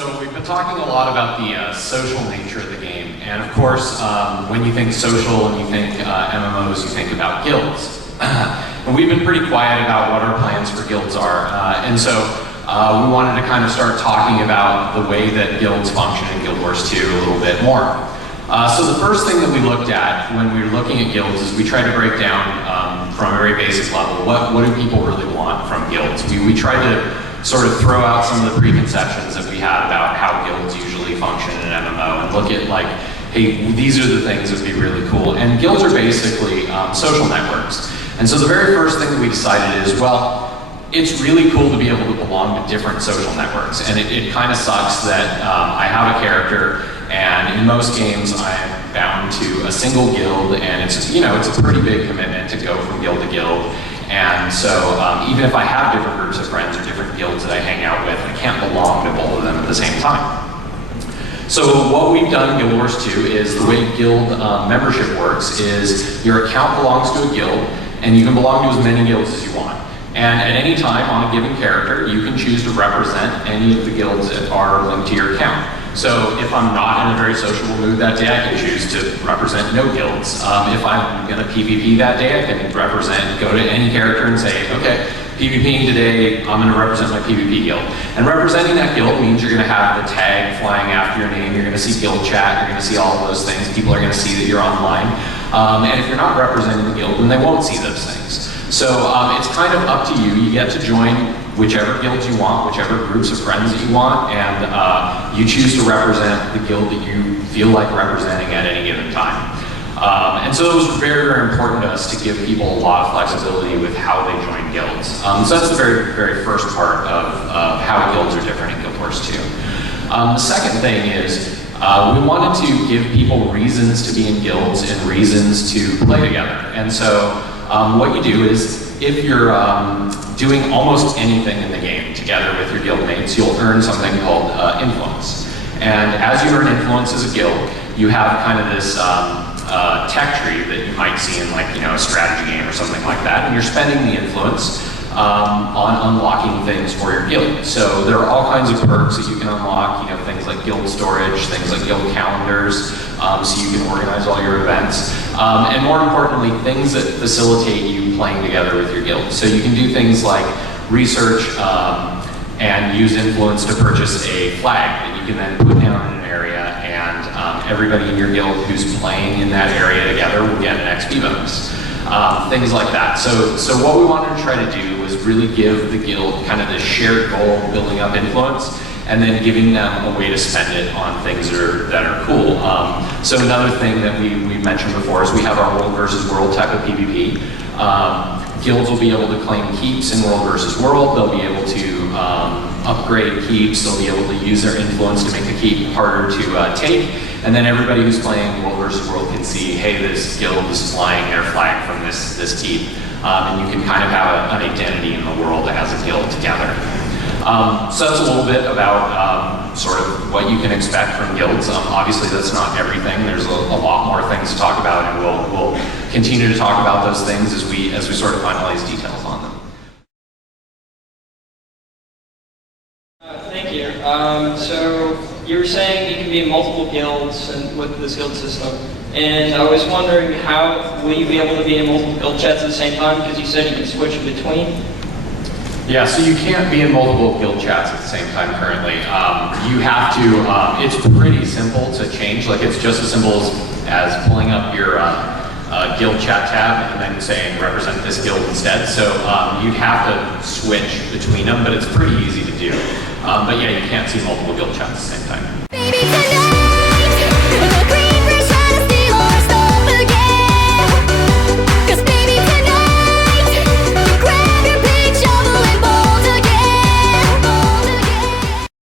So we've been talking a lot about the social nature of the game, and of course, when you think social and you think MMOs, you think about guilds. And we've been pretty quiet about what our plans for guilds are, and so we wanted to kind of start talking about the way that guilds function in Guild Wars 2 a little bit more. So the first thing that we looked at when we were looking at guilds is we tried to break down from a very basic level, what do people really want from guilds? We tried to sort of throw out some of the preconceptions that we had about how guilds usually function in an MMO and look at like, hey, these are the things that would be really cool. And guilds are basically social networks. And so the very first thing that we decided is, well, it's really cool to be able to belong to different social networks. And it kind of sucks that I have a character and in most games I am bound to a single guild, and it's just, it's a pretty big commitment to go from guild to guild. And so even if I have different groups of friends or different guilds that I hang out with, I can't belong to both of them at the same time. So what we've done in Guild Wars 2 is the way guild membership works is your account belongs to a guild, and you can belong to as many guilds as you want. And at any time on a given character, you can choose to represent any of the guilds that are linked to your account. So if I'm not in a very sociable mood that day, I can choose to represent no guilds. If I'm going to PvP that day, I can go to any character and say, okay, PvPing today, I'm going to represent my PvP guild. And representing that guild means you're going to have the tag flying after your name, you're going to see guild chat, you're going to see all of those things, people are going to see that you're online. And if you're not representing the guild, then they won't see those things. So it's kind of up to you. You get to join whichever guilds you want, whichever groups of friends that you want, and you choose to represent the guild that you feel like representing at any given time. And so it was very, very important to us to give people a lot of flexibility with how they join guilds. So that's the very, very first part of how guilds are different in Guild Wars 2. The second thing is we wanted to give people reasons to be in guilds and reasons to play together. And so what you do is, if you're doing almost anything in the game together with your guild mates, you'll earn something called influence. And as you earn influence as a guild, you have kind of this tech tree that you might see in a strategy game or something like that, and you're spending the influence on unlocking things for your guild. So there are all kinds of perks that you can unlock, things like guild storage, things like guild calendars, so you can organize all your events. And more importantly, things that facilitate you playing together with your guild. So you can do things like research and use influence to purchase a flag that you can then put down in an area, and everybody in your guild who's playing in that area together will get an XP bonus. Things like that. So what we wanted to try to do was really give the guild kind of this shared goal of building up influence, and then giving them a way to spend it on things that are cool. So another thing that we mentioned before is we have our world versus world type of PvP. Guilds will be able to claim keeps in world versus world. They'll be able to upgrade keeps. They'll be able to use their influence to make the keep harder to take. And then everybody who's playing world versus world can see, hey, this guild is flying their flag from this keep. And you can kind of have an identity in the world as a guild together. So that's a little bit about sort of what you can expect from guilds. Obviously that's not everything. There's a lot more things to talk about, and we'll continue to talk about those things as we sort of finalize details on them. Thank you. So you were saying you can be in multiple guilds and with this guild system, and I was wondering how will you be able to be in multiple guild chats at the same time, because you said you can switch in between? Yeah, so you can't be in multiple guild chats at the same time currently. You have to, it's pretty simple to change. Like, it's just as simple as pulling up your guild chat tab and then saying represent this guild instead. So you'd have to switch between them, but it's pretty easy to do. But yeah, you can't see multiple guild chats at the same time.